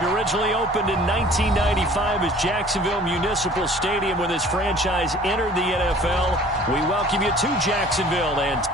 Originally opened in 1995 as Jacksonville Municipal Stadium when this franchise entered the NFL. We welcome you to Jacksonville and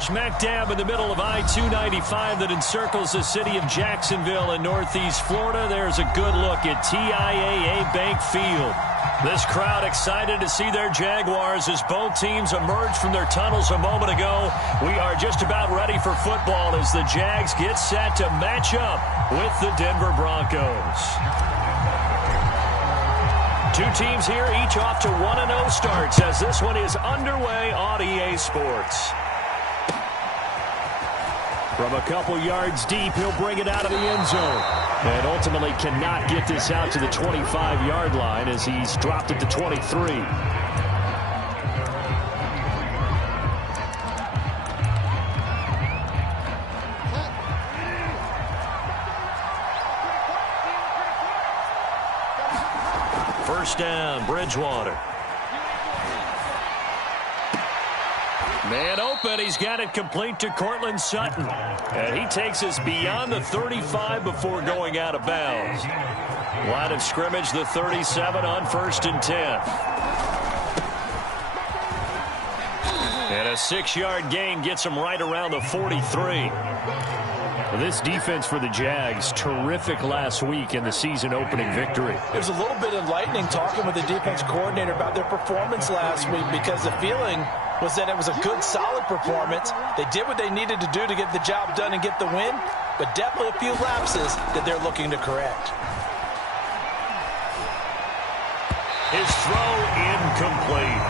smack dab in the middle of I-295 that encircles the city of Jacksonville in northeast Florida. There's a good look at TIAA Bank Field. This crowd excited to see their Jaguars as both teams emerged from their tunnels a moment ago. We are just about ready for football as the Jags get set to match up with the Denver Broncos. Two teams here, each off to 1-0 starts as this one is underway on EA Sports. From a couple yards deep, he'll bring it out of the end zone. And ultimately cannot get this out to the 25-yard line as he's dropped it to 23. First down, Bridgewater. Man open, he's got it complete to Cortland Sutton. And he takes us beyond the 35 before going out of bounds. Line of scrimmage, the 37 on 1st and 10. And a 6-yard gain gets him right around the 43. This defense for the Jags, terrific last week in the season-opening victory. It was a little bit enlightening talking with the defense coordinator about their performance last week because the feeling was that it was a good, solid performance. They did what they needed to do to get the job done and get the win, but definitely a few lapses that they're looking to correct. His throw incomplete.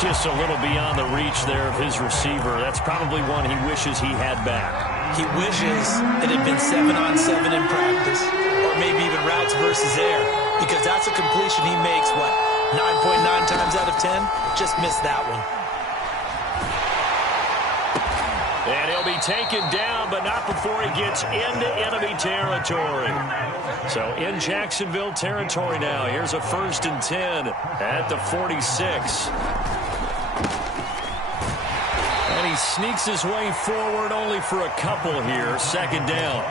Just a little beyond the reach there of his receiver. That's probably one he wishes he had back. He wishes it had been 7-on-7 in practice, or maybe even routes versus air, because that's a completion he makes, 9.9 times out of 10? Just missed that one. And he'll be taken down, but not before he gets into enemy territory. So in Jacksonville territory now. Here's a 1st and 10 at the 46. And he sneaks his way forward only for a couple here. 2nd down.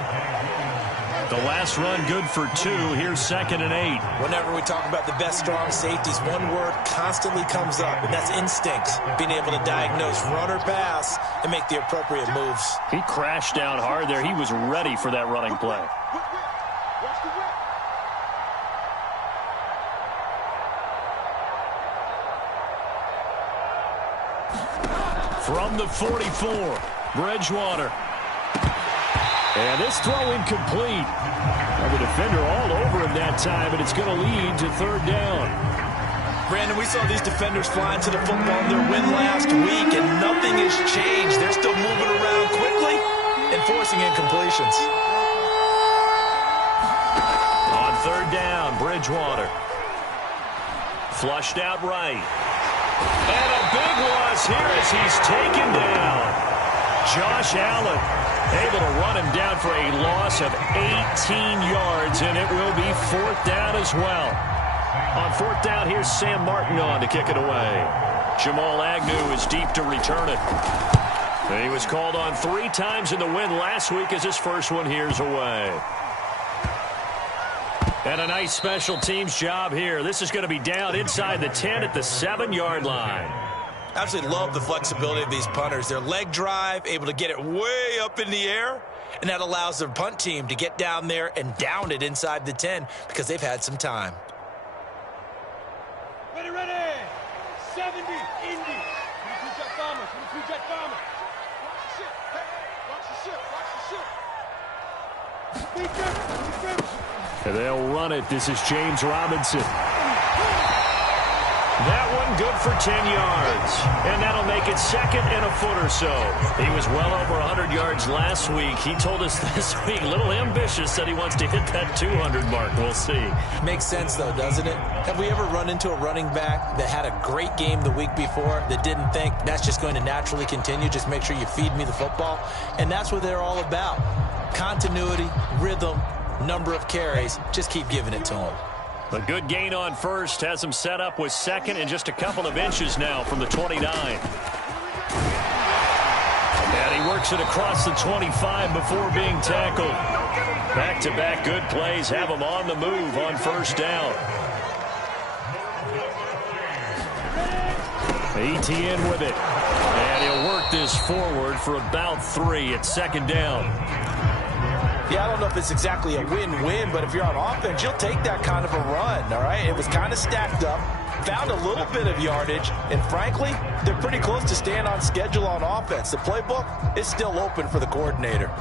The last run good for 2. Here's 2nd and 8. Whenever we talk about the best strong safeties, one word constantly comes up, and that's instincts. Being able to diagnose run or pass and make the appropriate moves. He crashed down hard there. He was ready for that running play. From the 44, Bridgewater. And this throw incomplete. The defender all over him that time, and it's going to lead to 3rd down. Brandon, we saw these defenders flying to the football in their win last week, and nothing has changed. They're still moving around quickly and forcing incompletions. On 3rd down, Bridgewater. Flushed out right. And a big loss here as he's taken down. Josh Allen able to run him down for a loss of 18 yards, and it will be fourth down as well. On fourth down, here's Sam Martin on to kick it away. Jamal Agnew is deep to return it. And he was called on 3 times in the win last week as his first one here's away. And a nice special teams job here. This is going to be down inside the 10 at the 7-yard line. Absolutely love the flexibility of these punters. Their leg drive, able to get it way up in the air, and that allows their punt team to get down there and down it inside the 10 because they've had some time. Ready, ready. 70, Indy. 22 jet bombers, 22 jet bombers. Watch the ship. Hey, watch the ship, watch the ship. Defense. And they'll run it. This is James Robinson. That one good for 10 yards. And that'll make it second and a foot or so. He was well over 100 yards last week. He told us this week, a little ambitious, said he wants to hit that 200 mark. We'll see. Makes sense, though, doesn't it? Have we ever run into a running back that had a great game the week before that didn't think that's just going to naturally continue? Just make sure you feed me the football. And that's what they're all about. Continuity, rhythm, number of carries. Just keep giving it to him. A good gain on first has him set up with second and just a couple of inches now from the 29. And he works it across the 25 before being tackled. Back-to-back good plays have him on the move on first down. Etienne with it. And he'll work this forward for about 3 at second down. Yeah, I don't know if it's exactly a win-win, but if you're on offense, you'll take that kind of a run, all right? It was kind of stacked up, found a little bit of yardage, and frankly, they're pretty close to staying on schedule on offense. The playbook is still open for the coordinator.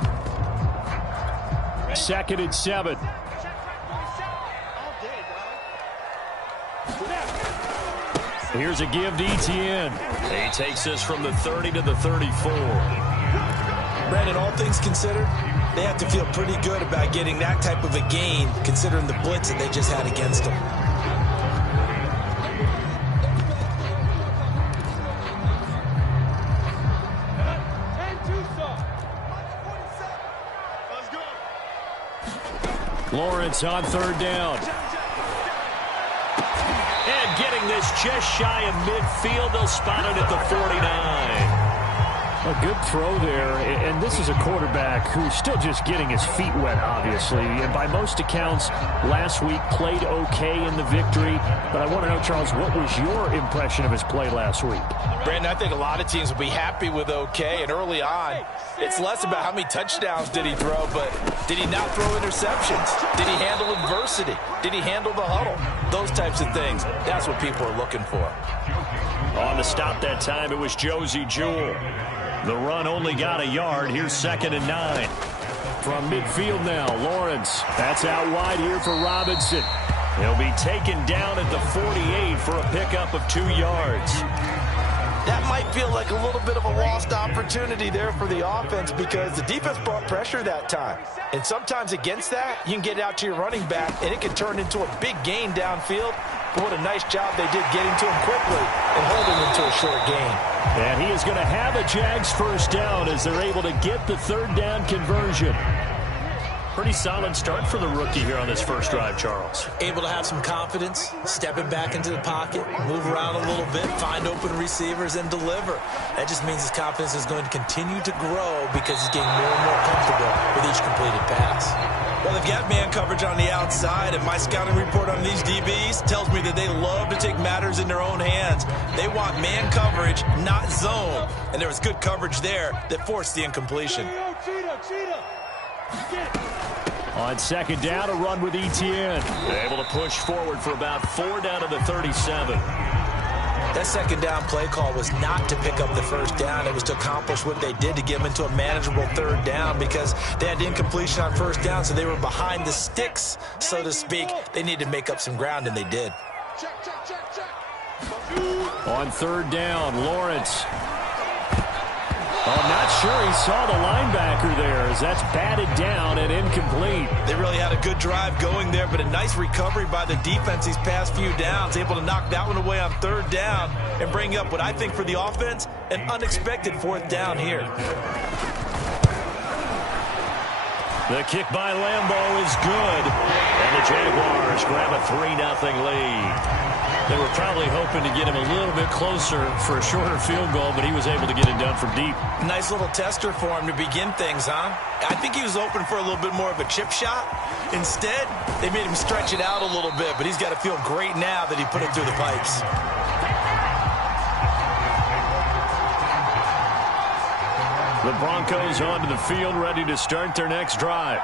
Second and 7. Here's a give to Etienne. He takes this from the 30 to the 34. Brandon, all things considered, they have to feel pretty good about getting that type of a gain, considering the blitz that they just had against them. Lawrence on third down. And getting this just shy of midfield. They'll spot it at the 49. A good throw there, and this is a quarterback who's still just getting his feet wet, obviously. And by most accounts, last week played okay in the victory. But I want to know, Charles, what was your impression of his play last week? Brandon, I think a lot of teams will be happy with okay. And early on, it's less about how many touchdowns did he throw, but did he not throw interceptions? Did he handle adversity? Did he handle the huddle? Those types of things. That's what people are looking for. On the stop that time, it was Josie Jewell. The run only got a yard. Here's second and 9. From midfield now, Lawrence. That's out wide here for Robinson. He'll be taken down at the 48 for a pickup of 2 yards. That might feel like a little bit of a lost opportunity there for the offense because the defense brought pressure that time. And sometimes against that, you can get out to your running back, and it can turn into a big gain downfield. But what a nice job they did getting to him quickly and holding him to a short gain. And he is going to have a Jags first down as they're able to get the third down conversion. Pretty solid start for the rookie here on this first drive, Charles. Able to have some confidence, stepping back into the pocket, move around a little bit, find open receivers, and deliver. That just means his confidence is going to continue to grow because he's getting more and more comfortable with each completed pass. Well, they've got man coverage on the outside, and my scouting report on these DBs tells me that they love to take matters in their own hands. They want man coverage, not zone. And there was good coverage there that forced the incompletion. On second down, a run with Etienne. Able to push forward for about 4 down to the 37. That second down play call was not to pick up the first down. It was to accomplish what they did to get them into a manageable third down because they had incompletion on first down, so they were behind the sticks, so to speak. They needed to make up some ground, and they did. On third down, Lawrence. Oh, I'm not sure he saw the linebacker there as that's batted down and incomplete. They really had a good drive going there, but a nice recovery by the defense these past few downs, able to knock that one away on third down and bring up what I think for the offense, an unexpected fourth down here. The kick by Lambeau is good, and the Jaguars grab a 3-0 lead. They were probably hoping to get him a little bit closer for a shorter field goal, but he was able to get it done from deep. Nice little tester for him to begin things, huh? I think he was open for a little bit more of a chip shot. Instead, they made him stretch it out a little bit, but he's got to feel great now that he put it through the pipes. The Broncos onto the field, ready to start their next drive.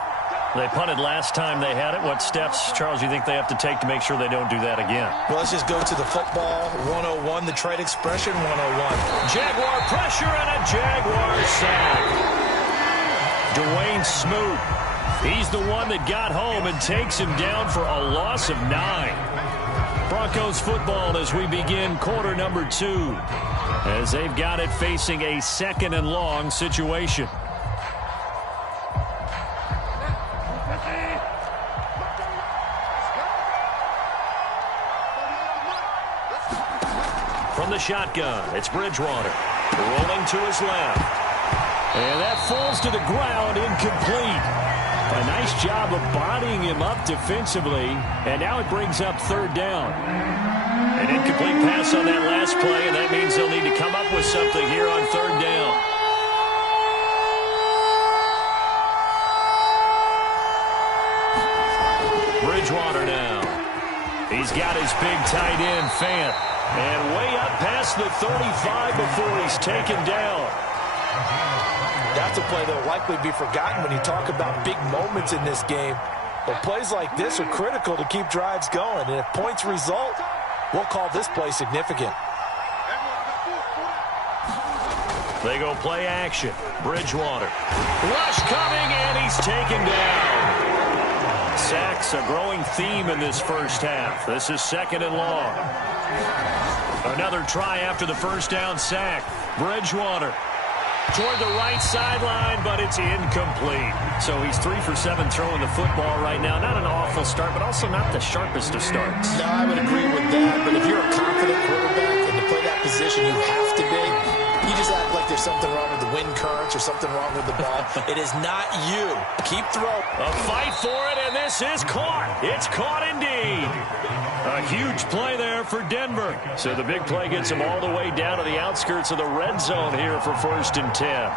They punted last time they had it. What steps, Charles, you think they have to take to make sure they don't do that again? Well, let's just go to the football 101, the trade expression 101. Jaguar pressure and a Jaguar sack. Dwayne Smoot. He's the one that got home and takes him down for a loss of 9. Broncos football as we begin quarter number 2. As they've got it facing a 2nd and long situation. From the shotgun, it's Bridgewater. Rolling to his left. And that falls to the ground, incomplete. A nice job of bodying him up defensively. And now it brings up third down. An incomplete pass on that last play, and that means they'll need to come up with something here on third down. Bridgewater now. He's got his big tight end, Fant. And way up past the 35 before he's taken down. That's a play that will likely be forgotten when you talk about big moments in this game. But plays like this are critical to keep drives going. And if points result, we'll call this play significant. They go play action. Bridgewater. Rush coming, and he's taken down. Sacks a growing theme in this first half. This is 2nd and long. Another try after the first down sack. Bridgewater toward the right sideline, but it's incomplete. So he's 3 for 7 throwing the football right now. Not an awful start, but also not the sharpest of starts. No, I would agree with that. But if you're a confident quarterback and to play that position, you have to be. You just act like there's something wrong with the wind currents or something wrong with the ball. It is not you. Keep throwing. A fight for it, and this is caught. It's caught indeed. A huge play there for Denver. So the big play gets them all the way down to the outskirts of the red zone here for 1st and 10.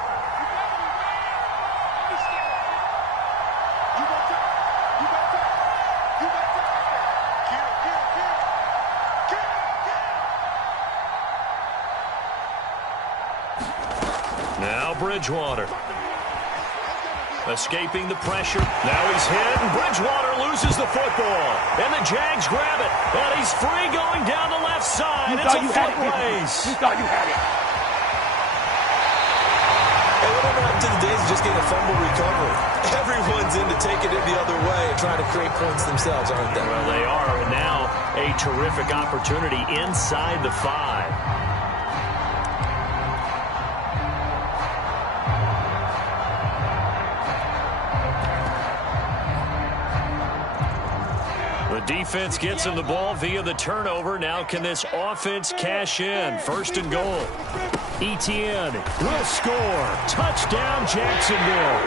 Now Bridgewater. Escaping the pressure. Now he's hit, and Bridgewater loses the football. And the Jags grab it. And he's free going down the left side. It's a foot race. You thought you had it. Hey, whatever happened to the days of just getting a fumble recovery? Everyone's into taking it the other way and trying to create points themselves, aren't they? Well, they are. And now a terrific opportunity inside the 5. Defense gets him the ball via the turnover. Now can this offense cash in? 1st and goal. Etienne will score. Touchdown, Jacksonville.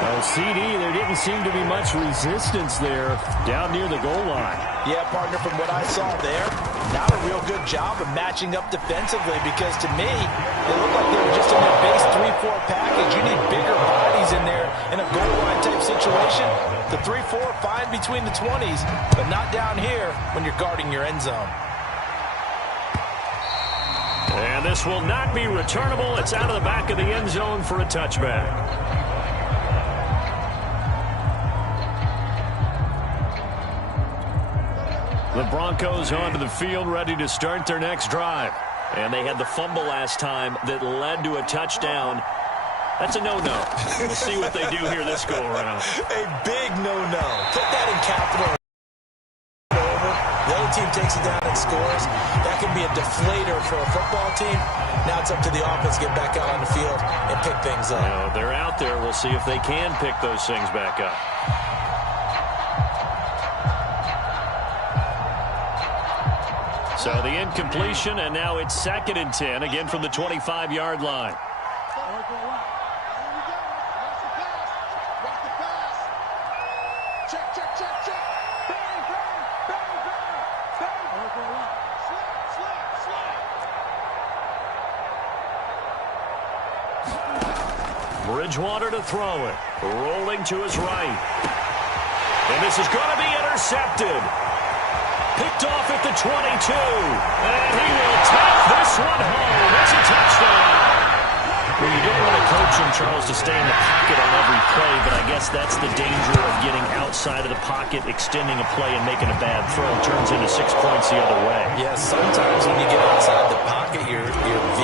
Well, CD, there didn't seem to be much resistance there down near the goal line. Yeah, partner, from what I saw there, not a real good job of matching up defensively because to me, they look like they were just in their base 3-4 package. You need bigger bodies in there in a goal line type situation. The 3-4 fine between the 20s, but not down here when you're guarding your end zone. And this will not be returnable. It's out of the back of the end zone for a touchback. The Broncos onto the field, ready to start their next drive. And they had the fumble last time that led to a touchdown. That's a no-no. We'll see what they do here this go-around. A big no-no. Put that in capital. Over. They'll team takes it down and scores, that can be a deflator for a football team. Now it's up to the offense to get back out on the field and pick things up. Now, they're out there. We'll see if they can pick those things back up. So the incompletion, and now it's 2nd and 10, again from the 25-yard line. Bridgewater to throw it. Rolling to his right. And this is going to be intercepted. Picked off at the 22. And he will take this one home. It's a touchdown. Well, you don't want to coach him, Charles, to stay in the pocket on every play, but I guess that's the danger of getting outside of the pocket, extending a play, and making a bad throw. It turns into 6 points the other way. Yeah, sometimes when you get outside the pocket, your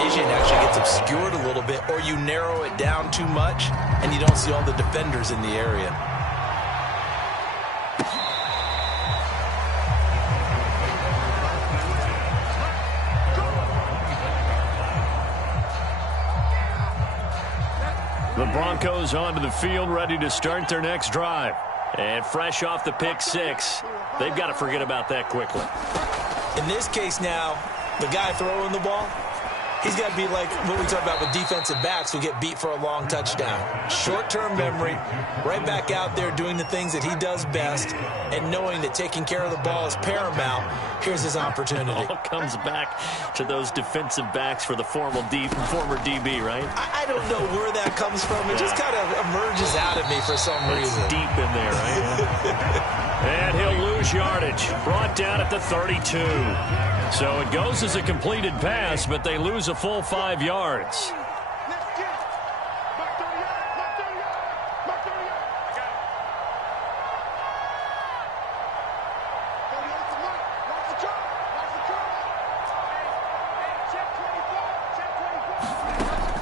vision actually gets obscured a little bit, or you narrow it down too much, and you don't see all the defenders in the area. The Broncos onto the field, ready to start their next drive. And fresh off the pick 6, they've got to forget about that quickly. In this case now, the guy throwing the ball, he's got to be like what we talk about with defensive backs who get beat for a long touchdown. Short-term memory, right back out there doing the things that he does best, and knowing that taking care of the ball is paramount. Here's his opportunity. It all comes back to those defensive backs for the former DB, right? I don't know where that comes from. It just kind of emerges out of me for some reason. It's deep in there, right? And he'll lose yardage. Brought down at the 32. So it goes as a completed pass, but they lose a full 5 yards.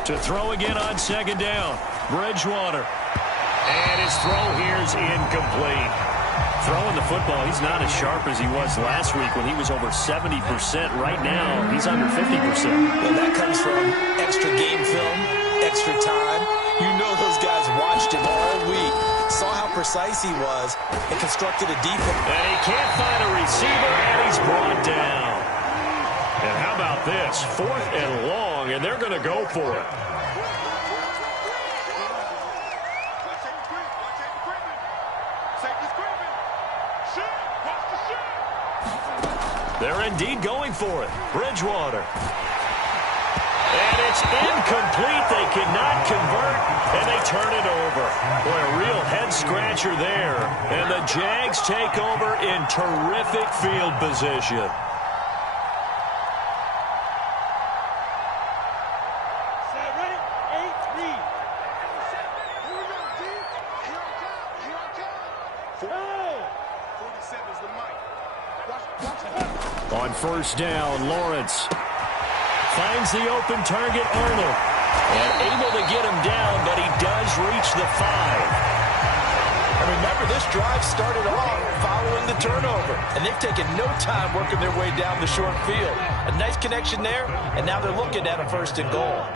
To throw again on 2nd down. Bridgewater. And his throw here's incomplete. Throwing the football, he's not as sharp as he was last week when he was over 70%. Right now, he's under 50%. Well, that comes from extra game film, extra time. You know those guys watched him all week, saw how precise he was, and constructed a defense. And he can't find a receiver, and he's brought down. And how about this? 4th and long, and they're going to go for it. They're indeed going for it. Bridgewater. And it's incomplete. They cannot convert, and they turn it over. Boy, a real head-scratcher there. And the Jags take over in terrific field position. On 1st down, Lawrence finds the open target, Arnold, and able to get him down, but he does reach the 5. And remember, this drive started off following the turnover, and they've taken no time working their way down the short field. A nice connection there, and now they're looking at a 1st and goal.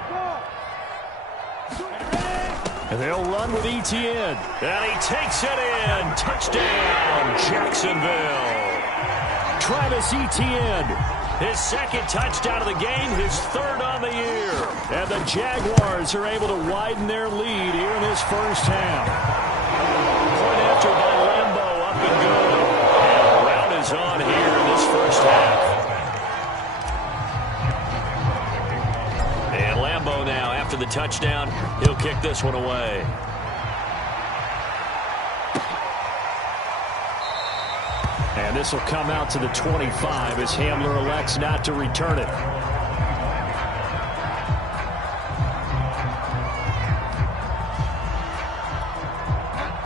And they'll run with Etienne, and he takes it in. Touchdown, Jacksonville. Travis Etienne, his 2nd touchdown of the game, his 3rd on the year. And the Jaguars are able to widen their lead here in this first half. Point after by Lambeau, up and good. And the rout is on here in this first half. And Lambeau now, after the touchdown, he'll kick this one away. And this will come out to the 25 as Hamler elects not to return it.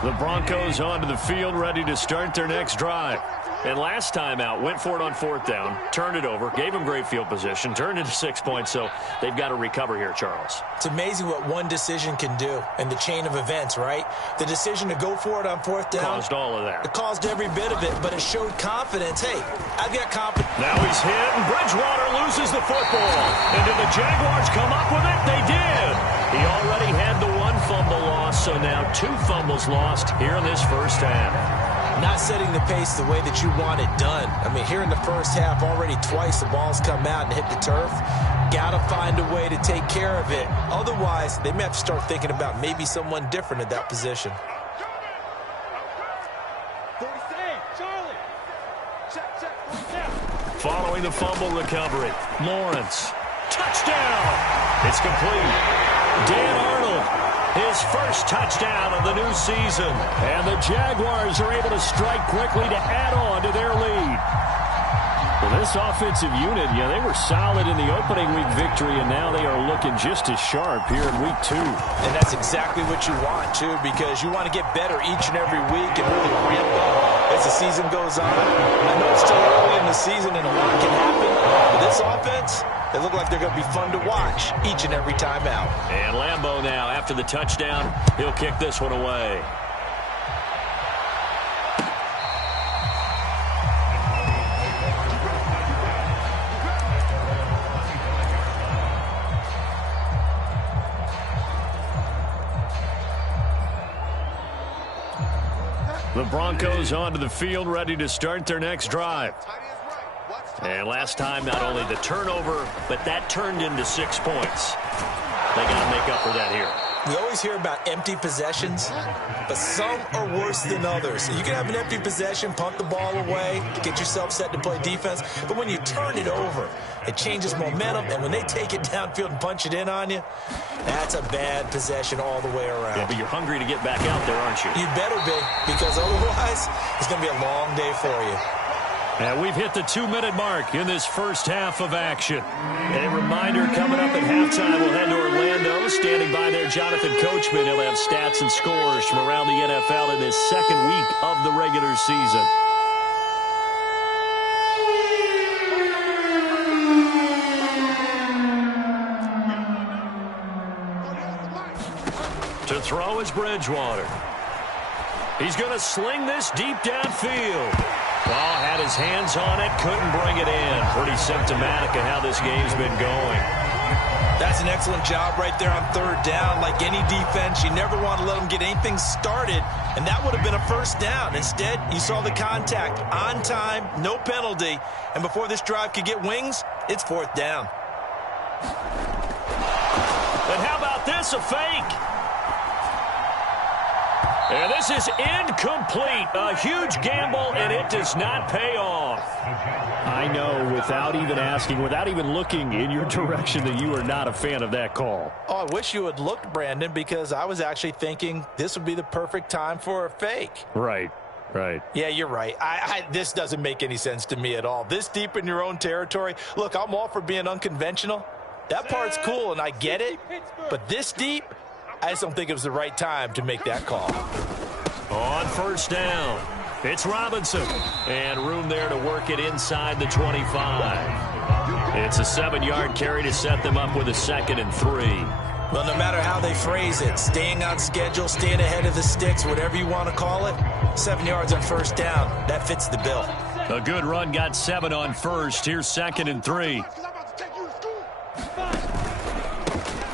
The Broncos onto the field, ready to start their next drive. And last time out, went for it on 4th down, turned it over, gave him great field position, turned into 6 points, so they've got to recover here, Charles. It's amazing what one decision can do in the chain of events, right? The decision to go for it on 4th down. Caused all of that. It caused every bit of it, but it showed confidence. Hey, I've got confidence. Now he's hit, and Bridgewater loses the football. And did the Jaguars come up with it? They did. He already had the 1 fumble loss, so now 2 fumbles lost here in this first half. Not setting the pace the way that you want it done. I mean, here in the first half, already twice the ball's come out and hit the turf. Got to find a way to take care of it. Otherwise, they may have to start thinking about maybe someone different at that position. Following the fumble recovery, Lawrence. Touchdown! It's complete. Dan Arnold, his first touchdown of the new season. And the Jaguars are able to strike quickly to add on to their lead. Well, this offensive unit, they were solid in the opening week victory, and now they are looking just as sharp here in week 2. And that's exactly what you want, too, because you want to get better each and every week and really ramp up as the season goes on. I know it's still early in the season and a lot can happen, but this offense, they look like they're going to be fun to watch each and every time out. And Lambeau now, after the touchdown, he'll kick this one away. The Broncos onto the field, ready to start their next drive. And last time, not only the turnover, but that turned into 6 points. They got to make up for that here. We always hear about empty possessions, but some are worse than others. You can have an empty possession, punt the ball away, get yourself set to play defense, but when you turn it over, it changes momentum, and when they take it downfield and punch it in on you, that's a bad possession all the way around. Yeah, but you're hungry to get back out there, aren't you? You better be, because otherwise, it's going to be a long day for you. And we've hit the 2-minute mark in this first half of action. A reminder, coming up at halftime, we'll head to Orlando. Standing by there, Jonathan Coachman. He'll have stats and scores from around the NFL in this second week of the regular season. To throw is Bridgewater. He's going to sling this deep downfield. Well, had his hands on it, couldn't bring it in. Pretty symptomatic of how this game's been going. That's an excellent job right there on 3rd down. Like any defense, you never want to let them get anything started, and that would have been a first down. Instead, you saw the contact on time, no penalty, and before this drive could get wings, it's 4th down. And how about this, a fake? And this is incomplete. A huge gamble, and it does not pay off. I know, without even asking, without even looking in your direction, that you are not a fan of that call. Oh, I wish you had looked, Brandon, because I was actually thinking this would be the perfect time for a fake. Right. Yeah, you're right. This doesn't make any sense to me at all. This deep in your own territory. Look, I'm all for being unconventional. That part's cool, and I get it. But this deep, I just don't think it was the right time to make that call. On 1st down, it's Robinson. And room there to work it inside the 25. It's a 7-yard carry to set them up with a 2nd and 3. Well, no matter how they phrase it, staying on schedule, staying ahead of the sticks, whatever you want to call it, 7 yards on 1st down, that fits the bill. A good run got 7 on 1st. Here's 2nd and 3.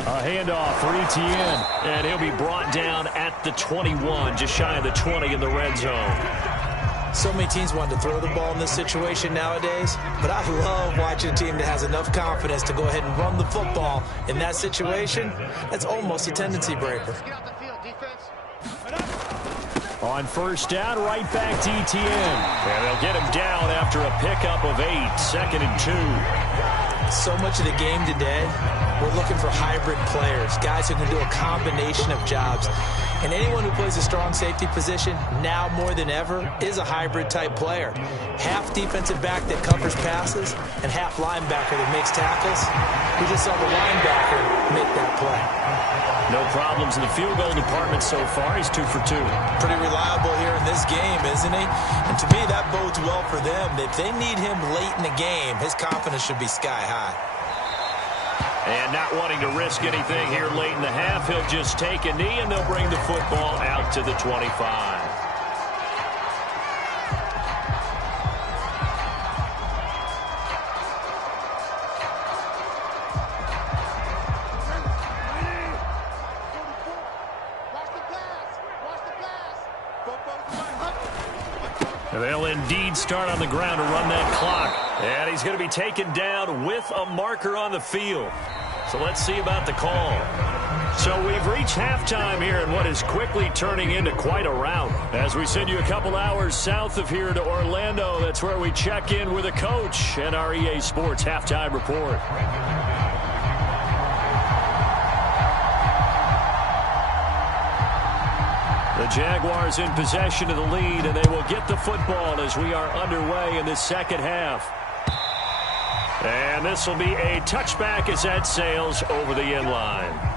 A handoff for Etienne, and he'll be brought down at the 21, just shy of the 20 in the red zone. So many teams want to throw the ball in this situation nowadays, but I love watching a team that has enough confidence to go ahead and run the football. In that situation, that's almost a tendency breaker. On 1st down, right back to Etienne. And they'll get him down after a pickup of 8, 2nd and 2. So much of the game today, we're looking for hybrid players, guys who can do a combination of jobs. And anyone who plays a strong safety position, now more than ever, is a hybrid-type player. Half defensive back that covers passes, and half linebacker that makes tackles. We just saw the linebacker make that play. No problems in the field goal department so far. He's 2 for 2. Pretty reliable here in this game, isn't he? And to me, that bodes well for them. If they need him late in the game, his confidence should be sky high. And not wanting to risk anything here late in the half, he'll just take a knee, and they'll bring the football out to the 25. They'll indeed start on the ground to run that clock. And he's going to be taken down with a marker on the field. So let's see about the call. So we've reached halftime here in what is quickly turning into quite a rout. As we send you a couple hours south of here to Orlando, that's where we check in with a coach and our EA Sports Halftime Report. The Jaguars in possession of the lead, and they will get the football as we are underway in this second half. And this will be a touchback as that sails over the end line.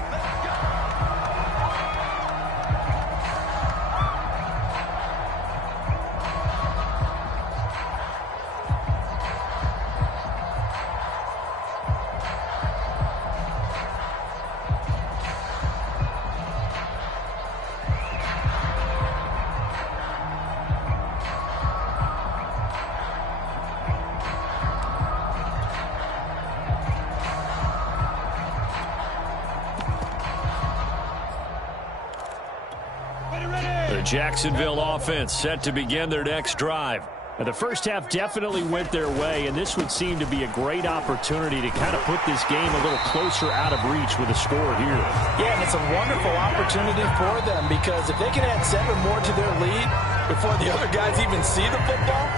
The Jacksonville offense set to begin their next drive. Now, the first half definitely went their way, and this would seem to be a great opportunity to kind of put this game a little closer out of reach with a score here. Yeah, and it's a wonderful opportunity for them, because if they can add 7 more to their lead before the other guys even see the football,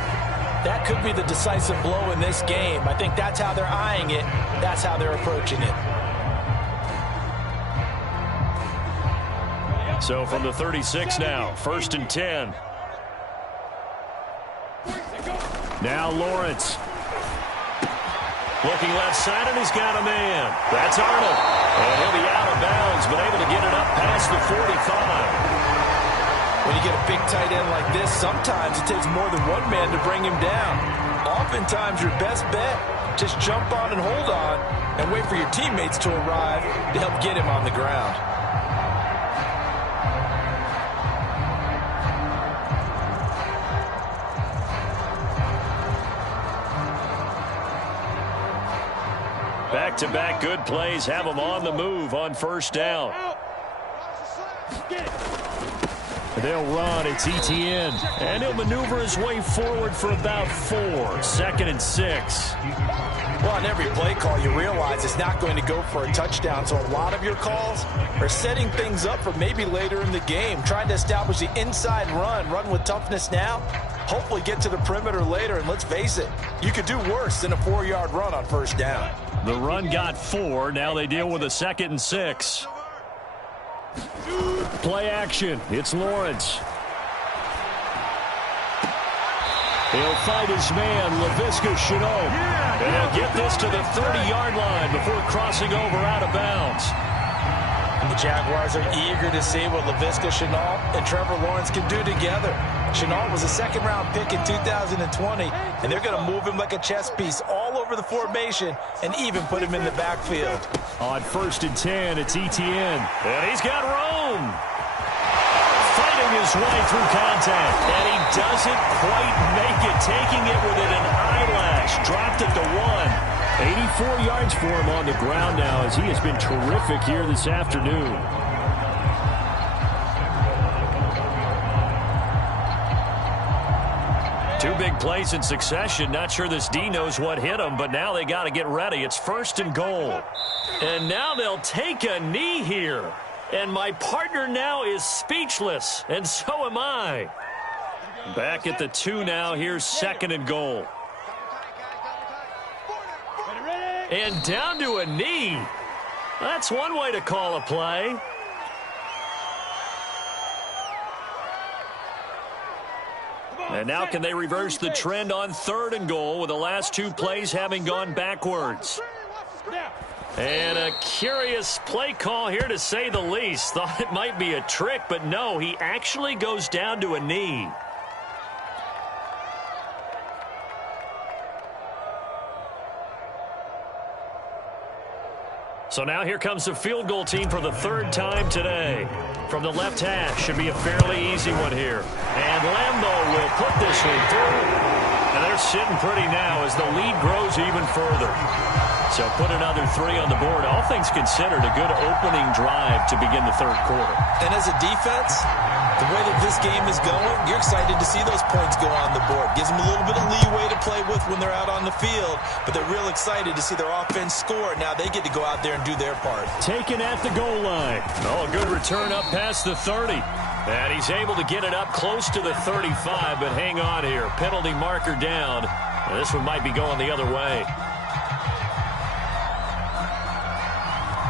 that could be the decisive blow in this game. I think that's how they're eyeing it. That's how they're approaching it. So from the 36 now, 1st and 10. Now Lawrence. Looking left side, and he's got a man. That's Arnold. And he'll be out of bounds, but able to get it up past the 45. When you get a big tight end like this, sometimes it takes more than one man to bring him down. Oftentimes, your best bet, just jump on and hold on and wait for your teammates to arrive to help get him on the ground. Back-to-back good plays have them on the move on first down. They'll run. It's Etienne. And he'll maneuver his way forward for about 4. 2nd and 6. Well, on every play call, you realize it's not going to go for a touchdown. So a lot of your calls are setting things up for maybe later in the game, trying to establish the inside run with toughness now, hopefully get to the perimeter later. And let's face it, you could do worse than a 4-yard run on first down. The run got 4. Now they deal with a 2nd and 6. Play action. It's Lawrence. He'll find his man, Laviska Shenault. And he'll get this to the 30-yard line before crossing over out of bounds. And the Jaguars are eager to see what Laviska Shenault and Trevor Lawrence can do together. Shenault was a 2nd-round pick in 2020, and they're going to move him like a chess piece all over the formation and even put him in the backfield. On 1st and 10, it's Etienne. And he's got Rome. Fighting his way through contact. And he doesn't quite make it, taking it within an eyelash. Dropped at the 1. 84 yards for him on the ground now, as he has been terrific here this afternoon. Two big plays in succession. Not sure this D knows what hit him, but now they got to get ready. It's 1st and goal. And now they'll take a knee here. And my partner now is speechless, and so am I. Back at the 2 now. Here's 2nd and goal. And down to a knee. That's one way to call a play. And now can they reverse the trend on 3rd and goal with the last 2 plays having gone backwards? And a curious play call here, to say the least. Thought it might be a trick, but no, he actually goes down to a knee. So now here comes the field goal team for the third time today. From the left hash, should be a fairly easy one here. And Lambeau will put this one through. And they're sitting pretty now as the lead grows even further. So put another 3 on the board. All things considered, a good opening drive to begin the third quarter. And as a defense, the way that this game is going, you're excited to see those points go on the board. Gives them a little bit of leeway to play with when they're out on the field, but they're real excited to see their offense score. Now they get to go out there and do their part. Taken at the goal line. Oh, a good return up past the 30. And he's able to get it up close to the 35, but hang on here. Penalty marker down. And this one might be going the other way.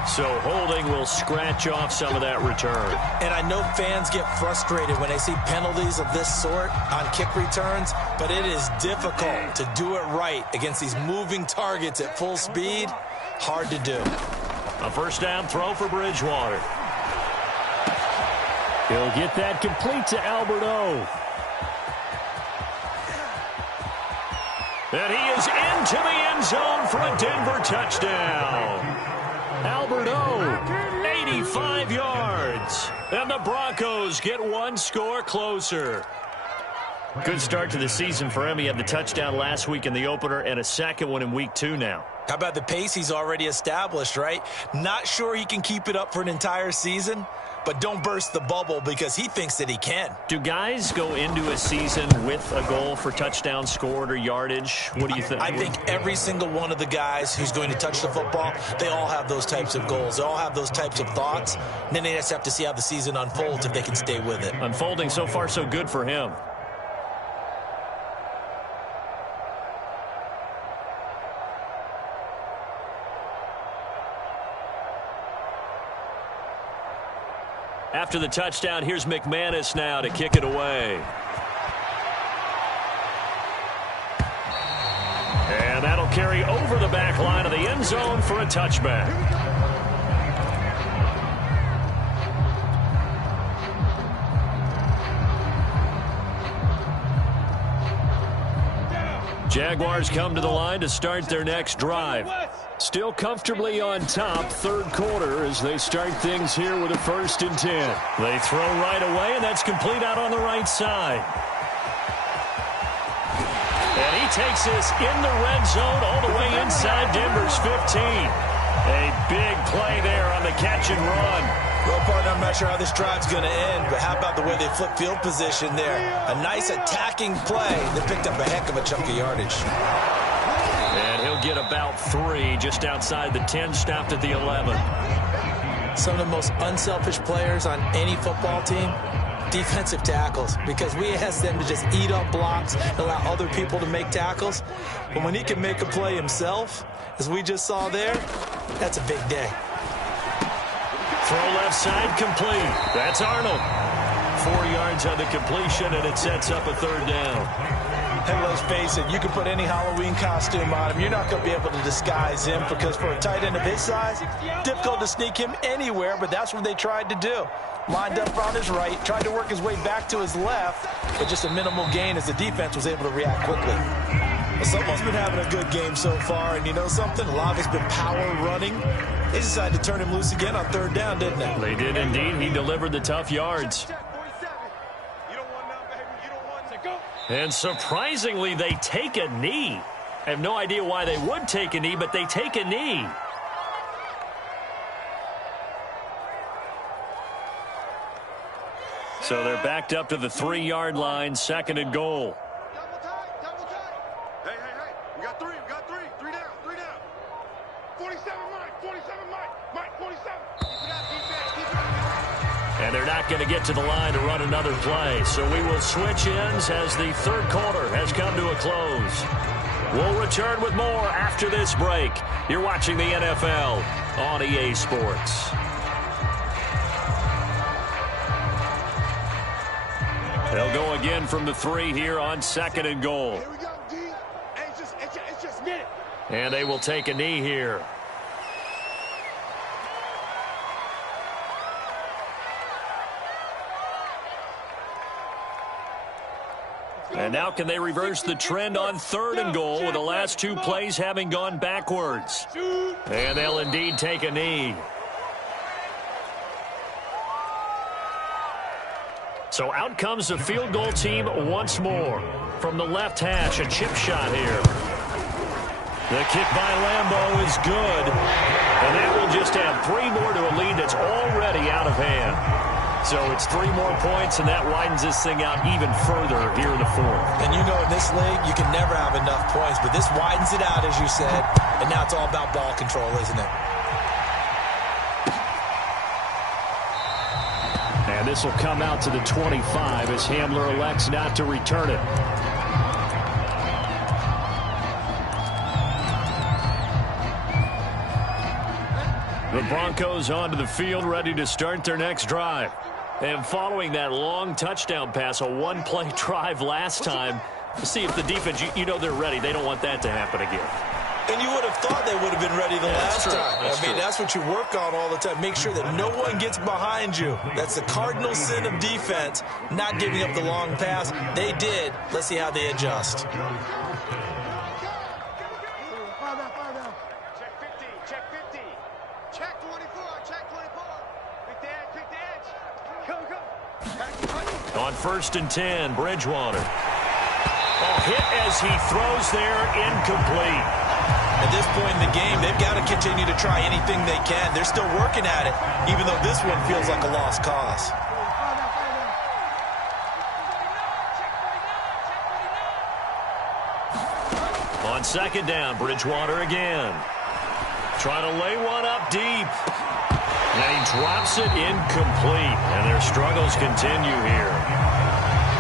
So holding will scratch off some of that return. And I know fans get frustrated when they see penalties of this sort on kick returns, but it is difficult to do it right against these moving targets at full speed. Hard to do. A first down throw for Bridgewater. He'll get that complete to Alberto. And he is into the end zone for a Denver touchdown. Alberto, 85 yards. And the Broncos get one score closer. Good start to the season for him. He had the touchdown last week in the opener and a second one in week 2 now. How about the pace he's already established, right? Not sure he can keep it up for an entire season, but don't burst the bubble because he thinks that he can. Do guys go into a season with a goal for touchdown scored or yardage? What do you think? I think every single one of the guys who's going to touch the football, they all have those types of goals. They all have those types of thoughts. And then they just have to see how the season unfolds if they can stay with it. Unfolding so far so good for him. After the touchdown, here's McManus now to kick it away. And that'll carry over the back line of the end zone for a touchback. Jaguars come to the line to start their next drive. Still comfortably on top, third quarter, as they start things here with a 1st and 10. They throw right away, and that's complete out on the right side. And he takes this in the red zone all the way inside Denver's 15. A big play there on the catch and run. Well, partner, I'm not sure how this drive's going to end, but how about the way they flip field position there? A nice attacking play that picked up a heck of a chunk of yardage. And he'll get about 3 just outside the 10, stopped at the 11. Some of the most unselfish players on any football team, defensive tackles, because we ask them to just eat up blocks, allow other people to make tackles. But when he can make a play himself, as we just saw there, that's a big day. Throw left side complete. That's Arnold. 4 yards on the completion, and it sets up a third down. Hey, let's face it, you can put any Halloween costume on him. You're not going to be able to disguise him because for a tight end of his size, difficult to sneak him anywhere, but that's what they tried to do. Lined up on his right, tried to work his way back to his left, but just a minimal gain as the defense was able to react quickly. Well, someone's been having a good game so far, and you know something? A lot of it's been power running. They decided to turn him loose again on third down, didn't they? They did indeed. He delivered the tough yards. And surprisingly, they take a knee. I have no idea why they would take a knee, but they take a knee. So they're backed up to the 3-yard line, 2nd and goal. Hey, we got 3, three down. 47, Mike, 47. And they're not going to get to the line to run another play. So we will switch ends as the third quarter has come to a close. We'll return with more after this break. You're watching the NFL on EA Sports. They'll go again from the 3 here on 2nd and goal. Here we go, D. It's just minute. And they will take a knee here. And now can they reverse the trend on 3rd and goal with the last 2 plays having gone backwards? And they'll indeed take a knee. So out comes the field goal team once more. From the left hash, a chip shot here. The kick by Lambeau is good. And that will just add 3 more to a lead that's already out of hand. So it's 3 more points, and that widens this thing out even further here in the 4th. And you know in this league, you can never have enough points, but this widens it out, as you said, and now it's all about ball control, isn't it? And this will come out to the 25 as Hamler elects not to return it. The Broncos onto the field, ready to start their next drive. And following that long touchdown pass, a 1-play drive last time, see if the defense, you know they're ready. They don't want that to happen again. And you would have thought they would have been ready the last time. I mean, that's what you work on all the time. Make sure that no one gets behind you. That's the cardinal sin of defense, not giving up the long pass. They did. Let's see how they adjust. Check 50, check 50. Check 24, check 24. Pick the edge. Go. On 1st and 10, Bridgewater. Hit as he throws there, incomplete. At this point in the game, they've got to continue to try anything they can. They're still working at it, even though this one feels like a lost cause. On 2nd down, Bridgewater again. Trying to lay one up deep. And he drops it incomplete. And their struggles continue here.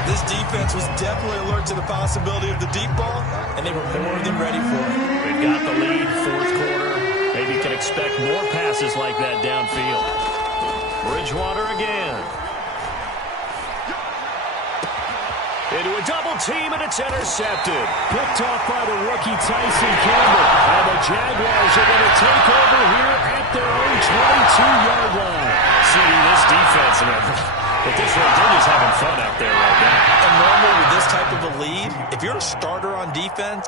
This defense was definitely alert to the possibility of the deep ball, and they were more than ready for it. They've got the lead, 4th quarter. Maybe can expect more passes like that downfield. Bridgewater again. Into a double team, and it's intercepted. Picked off by the rookie Tyson Campbell. And the Jaguars are going to take over here at their own 22-yard line. See, this defense, at this rate, they're just having fun out there right now. And normally with this type of a lead, if you're a starter on defense,